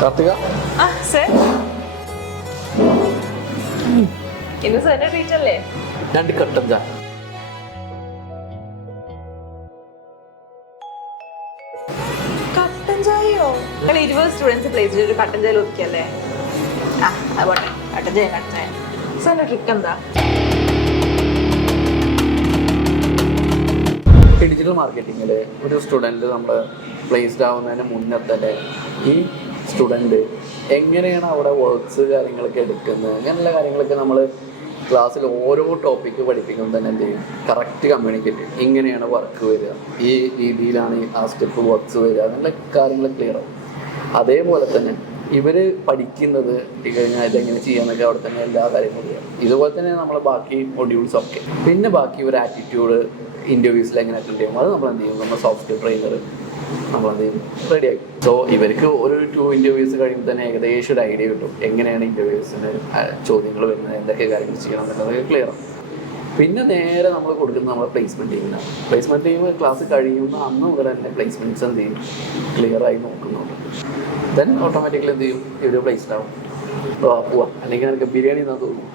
Karthika sir ഇന്ന് സാറിന്റെ treat അല്ലേ? 2 കട്ടൻ ചായ. കട്ടൻ ചായയോ? നിങ്ങൾ 20 സ്റ്റുഡൻസ് പ്ലേസ് ചെയ്ത് ഒരു കട്ടൻ ചായ ഒതുക്കിയല്ലേ? അതുപോലെ കട്ടൻ ചായ കട്ടൻ ചായ. സാറിന്റെ ട്രിക്ക് എന്താ? ഡിജിറ്റൽ മാർക്കറ്റിങ്ങിൽ ഒരു സ്റ്റുഡൻറ്റ് നമ്മൾ പ്ലേസ്ഡ് ആവുന്നതിന് മുന്നേ തന്നെ ഈ സ്റ്റുഡൻറ്റ് എങ്ങനെയാണ് അവിടെ വർക്ക്സ് കാര്യങ്ങളൊക്കെ എടുക്കുന്നത്, അങ്ങനെയുള്ള കാര്യങ്ങളൊക്കെ നമ്മൾ ക്ലാസ്സിൽ ഓരോ ടോപ്പിക്ക് പഠിപ്പിക്കുമ്പോൾ തന്നെ എന്ത് ചെയ്യും, കറക്റ്റ് കമ്മ്യൂണിക്കേറ്റ് ചെയ്യും. ഇങ്ങനെയാണ് വർക്ക് വരിക, ഈ രീതിയിലാണ് ആ സ്റ്റെപ്പ് വർക്ക്സ് വരിക, അങ്ങനെയുള്ള കാര്യങ്ങൾ ക്ലിയർ ആവും. അതേപോലെ തന്നെ ഇവർ പഠിക്കുന്നത് കിട്ടിക്കഴിഞ്ഞാൽ ഇതെങ്ങനെ ചെയ്യാമെന്നൊക്കെ അവിടെ തന്നെ എല്ലാ കാര്യങ്ങളും ചെയ്യാം. ഇതുപോലെ തന്നെ നമ്മൾ ബാക്കി മൊഡ്യൂൾസൊക്കെ, പിന്നെ ബാക്കി ഒരു ആറ്റിറ്റ്യൂഡ് ഇൻ്റർവ്യൂസിൽ എങ്ങനെ അറ്റൻഡ് ചെയ്യും അത് നമ്മൾ എന്ത് ചെയ്യും, നമ്മൾ സോഫ്റ്റ് സ്കിൽ ട്രെയിനർ നമ്മളെന്ത് ചെയ്യും, റെഡിയാക്കി. സോ ഇവർക്ക് ഒരു 2 ഇൻ്റർവ്യൂസ് കഴിയുമ്പോൾ തന്നെ ഏകദേശം ഒരു ഐഡിയ കിട്ടും എങ്ങനെയാണ് ഇൻ്റർവ്യൂസിന് ചോദ്യങ്ങൾ വരുന്നത്, എന്തൊക്കെ കാര്യങ്ങൾ ചെയ്യണം എന്നുള്ളത് ക്ലിയർ ആവും. പിന്നെ നേരെ നമ്മൾ കൊടുക്കുന്നത് നമ്മുടെ പ്ലേസ്മെൻറ്റ് ടീമിനാണ്. പ്ലേസ്മെൻറ്റ് ടീം ക്ലാസ് കഴിയുന്ന അന്ന് മുതൽ തന്നെ പ്ലേസ്മെൻറ്റ്സ് എന്ത് ചെയ്യും, ക്ലിയറായി നോക്കുന്നുണ്ട്. ദെൻ ഓട്ടോമാറ്റിക്കലി എന്ത് ചെയ്യും, ഇവർ പ്ലേസ്ഡ് ആവും. പോവാം, അല്ലെങ്കിൽ എനിക്ക് ബിരിയാണി എന്നാ തോന്നുന്നു.